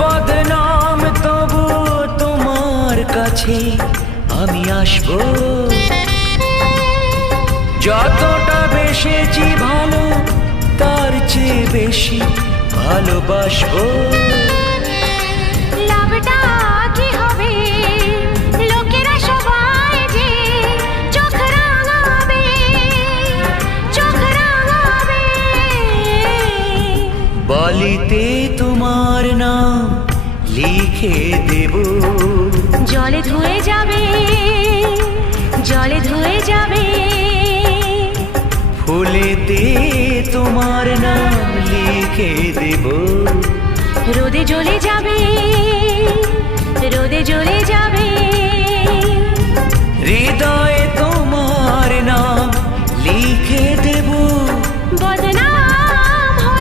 বদনাম তবু তোমার কাছে আমি আসবো। যতটা বেশেছি ভালো তার চেয়ে বেশি ভালোবাসবো। লাভটা কি হবে লোকেরা সবাই যে চোখ রাঙাবে, চোখ রাঙাবে। বালিতে তোমার নাম লিখে দেব, জলে ধুয়ে যাবে, জলে ধুয়ে যাবে। ফুলেতে তোমার নাম লিখে দেব, রোদে জ্বলে যাবে, রোদে জ্বলে